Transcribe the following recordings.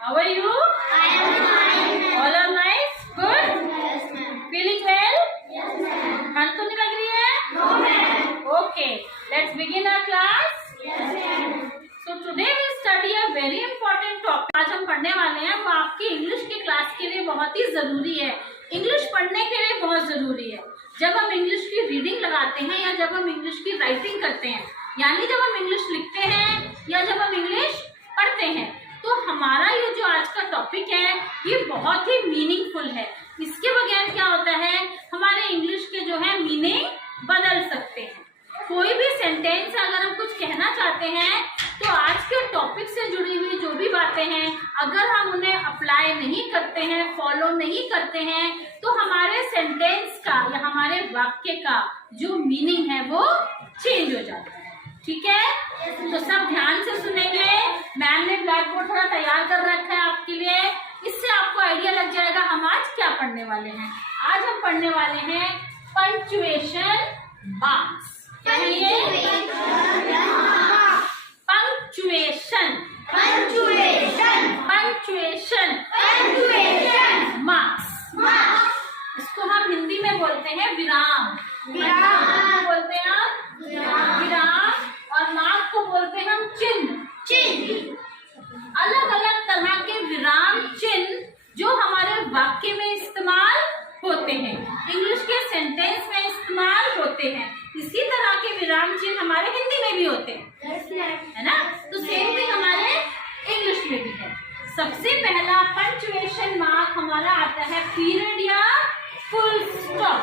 How are you? I am fine. All are nice? Good? Yes, ma'am. Feeling well? Yes, ma'am. ठंड तो नहीं लग रही है? No, ma'am. Okay. Let's begin our class. Yes, ma'am. So today we study a very important topic. आज हम पढ़ने वाले हैं वो आपकी इंग्लिश की क्लास के लिए बहुत ही जरूरी है। इंग्लिश पढ़ने के लिए बहुत जरूरी है। जब हम इंग्लिश की रीडिंग लगाते हैं या जब हम इंग्लिश की राइटिंग करते हैं, यानी जब हम इंग्लिश लिखते हैं या जब हम इंग्लिश पढ़ते हैं, तो हमारा ये जो आज का टॉपिक है ये बहुत ही मीनिंगफुल है। इसके बगैर क्या होता है, हमारे इंग्लिश के जो है मीनिंग बदल सकते हैं। कोई भी सेंटेंस अगर हम कुछ कहना चाहते हैं तो आज के टॉपिक से जुड़ी हुई जो भी बातें हैं, अगर हम उन्हें अप्लाई नहीं करते हैं, फॉलो नहीं करते हैं, तो हमारे सेंटेंस का या हमारे वाक्य का जो मीनिंग है वो चेंज हो जाता है। ठीक है, तो सब ध्यान से सुनेंगे। मैम ने ब्लैक बोर्ड थोड़ा तैयार कर रखा है आपके लिए, इससे आपको आइडिया लग जाएगा हम आज क्या पढ़ने वाले हैं। आज हम पढ़ने वाले हैं पंक्चुएशन मार्क्स। क्या है ये? Punctuation marks. इसको हम हिंदी में बोलते हैं विराम। विराम बोलते हैं हम विराम, और मार्क को बोलते हैं हम चिन्ह। अलग अलग तरह के विराम चिन्ह जो हमारे वाक्य में इस्तेमाल होते हैं, इंग्लिश के सेंटेंस में इस्तेमाल होते हैं। इसी तरह के विराम चिन्ह हमारे हिंदी में भी होते हैं, है ना? तो सेम थिंग हमारे इंग्लिश में भी है। सबसे पहला पंक्चुएशन मार्क हमारा आता है पीरियड या फुल स्टॉप।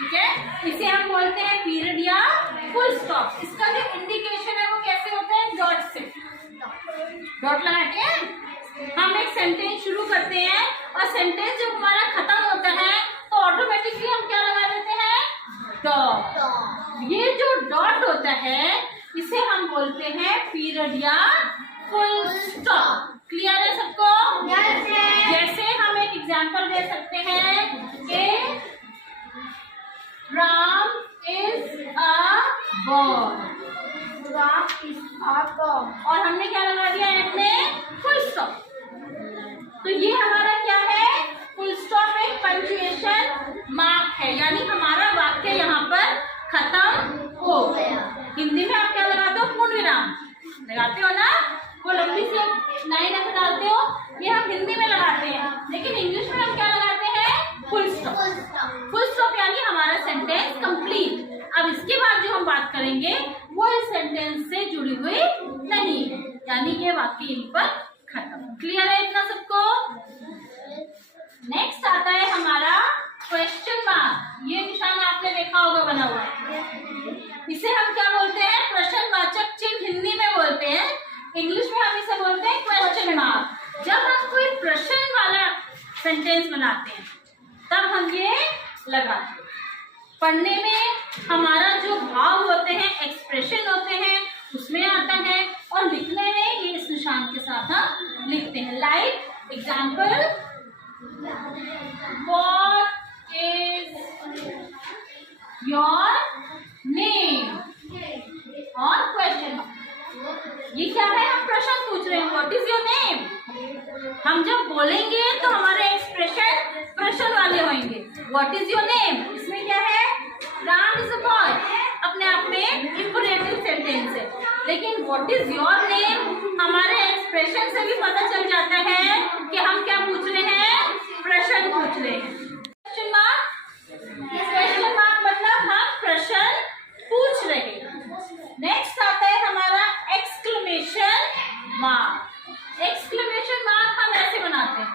ठीक है, इसे हम बोलते हैं पीरियड या फुल स्टॉप। इसका जो इंडिकेशन है वो कैसे होता है? डॉट से। डॉट लगाते हैं, हम एक सेंटेंस शुरू करते हैं और सेंटेंस जब हमारा खत्म होता है तो ऑटोमेटिकली हम क्या लगा देते हैं? डॉट। ये जो डॉट होता है इसे हम बोलते हैं पीरियड या फुल स्टॉप। क्लियर है सबको? जैसे हम एक एग्जांपल दे सकते हैं कि राम इज अ बॉय। और हमने क्या लगा दिया एंड में? Full stop. तो ये हमारा क्या है? फुल स्टॉप एक पंक्चुएशन मार्क है, यानी हमारा वाक्य यहाँ पर खत्म हो गया। हिंदी में आप क्या लगाते हो? पूर्ण विराम लगाते हो ना, वो लंबी सी लाइन ऐसे डालते हो, ये हम हिंदी में लगाते हैं। लेकिन इंग्लिश में हम क्या लगाते हैं? Full stop. फुल स्टॉप यानी हमारा सेंटेंस कंप्लीट। अब इसके बाद जो हम बात करेंगे वो इस सेंटेंस से जुड़ी हुई नहीं है, यानी ये वाक्य यहीं पर खत्म। क्लियर है इतना सबको? नेक्स्ट आता है हमारा क्वेश्चन मार्क। ये निशान आपने देखा होगा बना हुआ है, इसे हम क्या बोलते हैं? प्रश्नवाचक चिन्ह हिंदी में बोलते हैं, इंग्लिश में हम इसे बोलते हैं क्वेश्चन मार्क। जब हम कोई प्रश्न वाला सेंटेंस बनाते हैं तब हम ये लगाते हैं। पढ़ने में हमारा जो भाव होते हैं, एक्सप्रेशन होते हैं, उसमें आता है, और लिखने में ये इस निशान के साथ हम लिखते हैं। Like example, what is your name, और क्वेश्चन। ये क्या है? हम प्रश्न पूछ रहे हैं, व्हाट इज योर नेम। हम जब बोलेंगे तो हमारे एक्सप्रेशन प्रश्न वाले होंगे। व्हाट इज योर नेम, इसमें क्या है? राम इज अ बॉय, अपने आप में इंपोरेटिव सेंटेंस है। लेकिन व्हाट इज योर नेम हमारे एक्सप्रेशन से भी पता चल जाता है कि हम क्या पूछ रहे हैं? प्रश्न पूछ रहे हैं। क्वेश्चन मार्क मतलब हम प्रश्न पूछ रहे हैं। नेक्स्ट आता है हमारा एक्सक्लेमेशन मार्क। एक्सक्लेमेशन मार्क हम ऐसे बनाते हैं,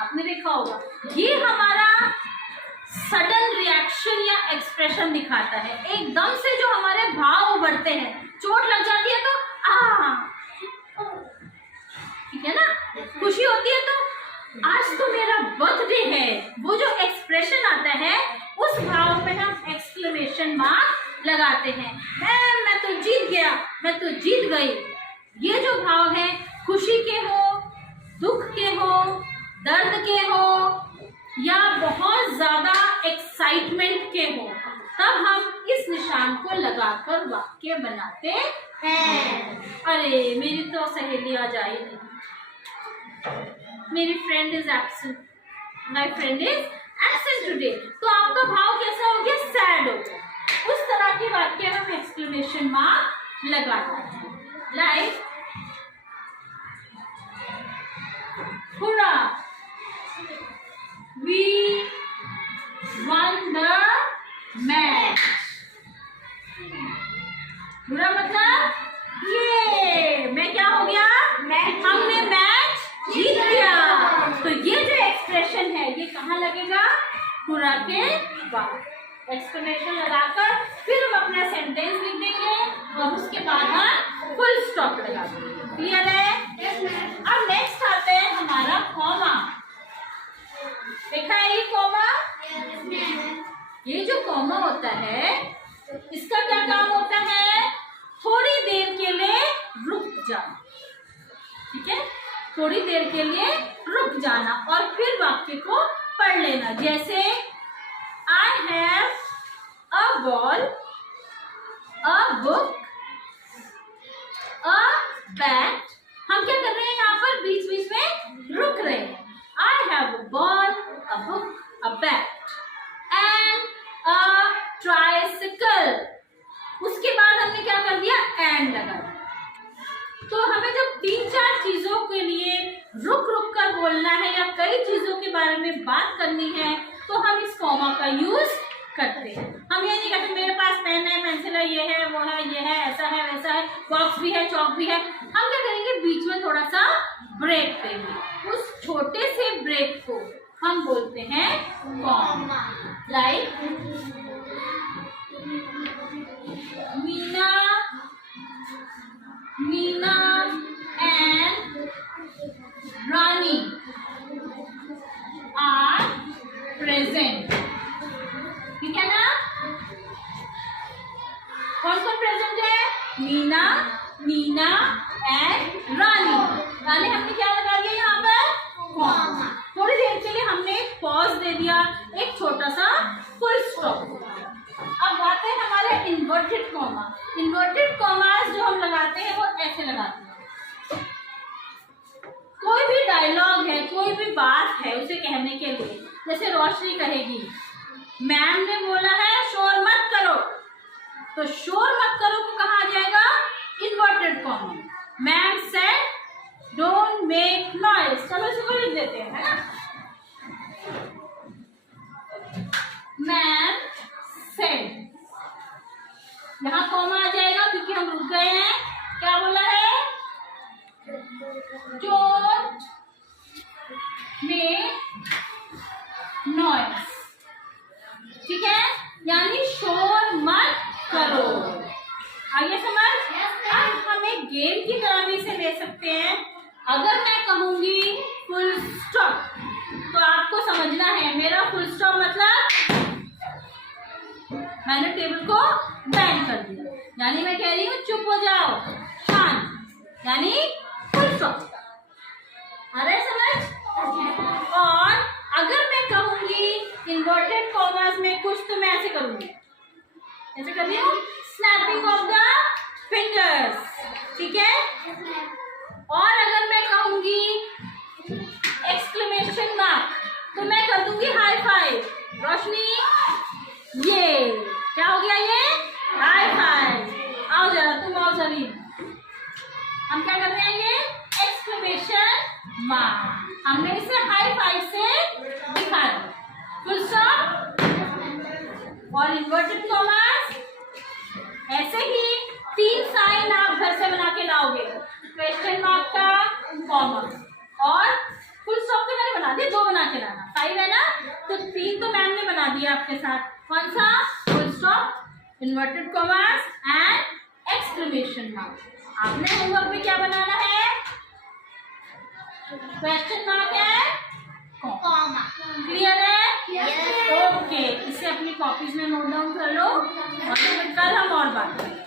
आपने देखा होगा, ये हमारा सडन रिएक्शन या एक्सप्रेशन दिखाता है। एकदम से जो हमारे भाव उभरते हैं, चोट लग जाती है तो ठीक है ना, खुशी होती है तो आज तो मेरा बर्थडे है, वो जो एक्सप्रेशन आता है उस भाव में हम एक्सक्लेमेशन मार्क लगाते हैं। मैं तो जीत गया, मैं तो जीत गई। ये जो भाव है, खुशी के हो, दुख के हो, दर्द के हो, या बहुत ज्यादा एक्साइटमेंट के हो, तब हम इस निशान को लगाकर वाक्य बनाते अरे मेरी तो सहेली आज आई नहीं, मेरी friend is absent, my friend is absent today. तो आपका भाव कैसा हो गया? सैड हो गया। उस तरह के वाक्य में हम एक्सक्लेमेशन मार्क लगाते हैं। Like hurrah, we won the match. Hurrah मतलब ये मैं क्या हो गया? हमने मैच जीत लिया। तो ये जो एक्सप्रेशन है ये कहाँ लगेगा? हुर्रा के बाद। एक्सक्लेमेशन लगाकर फिर हम अपना सेंटेंस लिख देंगे और उसके बाद हम फुल स्टॉप लगा देंगे। क्लियर है? अब नेक्स्ट आते हैं हमारा कॉमा। देखा है ये कॉमा? ये जो कॉमा होता है इसका क्या काम होता है? थोड़ी देर के लिए रुक जाना। ठीक है, थोड़ी देर के लिए रुक जाना और फिर वाक्य को पढ़ लेना। जैसे I have a ball, a book, a bat। हम क्या कर रहे हैं? यहाँ पर बीच बीच में रुक रहे हैं। I have a ball, a book, a bat and a tricycle। उसके बाद हमने क्या कर दिया? and लगा दिया। तो हमें जब 3-4 चीजों के लिए रुक रुक कर बोलना है या कई चीजों के बारे में बात करनी है तो हम इस कॉमा का यूज करते हैं। हम ये नहीं कहते मेरे पास पेन है, पेंसिल है, ये है, वो है, ये है, ऐसा है, वैसा है, बॉक्स भी है, चौक भी है। हम क्या करेंगे? बीच में थोड़ा सा ब्रेक देंगे। उस छोटे से ब्रेक को हम बोलते हैं comma. Like Meena and Rani are present. ठीक है ना? कौन कौन प्रेजेंट है? मीना एंड रानी। रानी हमने क्या लगा दिया यहाँ पर? कॉमा। थोड़ी देर के लिए हमने एक पॉज दे दिया, एक छोटा सा फुल स्टॉप। अब आते हैं हमारे इन्वर्टेड कॉमा। इन्वर्टेड कॉमास जो हम लगाते हैं वो ऐसे लगाते हैं। कोई भी डायलॉग है, कोई भी बात है उसे कहने के लिए, जैसे रोशनी कहेगी मैम ने बोला है शोर मत करो, तो शोर मत करो को कहा जाएगा? Inverted comma. Ma'am said don't make noise. चलो इसको लिख देते हैं, है ना? मैम सेड, यहाँ कॉमा आ जाएगा क्योंकि हम रुक गए हैं। क्या बोला है? Don't make noise. ठीक है, यानी शोर मत करो। आगे समझ? अब हम एक गेम की तरह भी इसे ले सकते हैं। अगर मैं कहूंगी फुल स्टॉप तो आपको समझना है मेरा फुल स्टॉप मतलब मैंने टेबल को बैंड कर दिया, यानी मैं कह रही हूँ चुप हो जाओ, शांत, यानी फुल स्टॉप। अरे समझ? और अगर मैं कहूंगी इन्वर्टेड कॉमास में कुछ तो मैं ऐसे करूंगी, ऐसे कर रही हूँ, स्नैपिंग ऑफ द फिंगर्स। ठीक है? और अगर मैं कहूंगी एक्सक्लेमेशन मार्क तो मैं कर दूंगी हाई फाइव। रोशनी, ये क्या हो गया? ये हाई फाइव। आओ जरा, तुम आओ जरीन। हम क्या कर रहे हैं? ये एक्सक्लेमेशन मार्क। हमने इसे हाई फाइव से दिखा दिया। फुल स्टॉप और इन्वर्टेड कॉमास ऐसे ही 3 साइन आप घर से बना के लाओगे। क्वेश्चन मार्क का, कॉमा और फुल स्टॉप के मैंने बना दिए, 2 बना के लाना। 5 है ना, तो 3 तो मैम ने बना दिया आपके साथ। कौन सा? Full stop, inverted commas and exclamation mark. आपने होमवर्क में क्या बनाना है? क्वेश्चन मार्क है, कॉमा। क्लियर है? ओके, इसे अपनी कॉपीज में नोट डाउन कर लो और कल हम और बात करेंगे।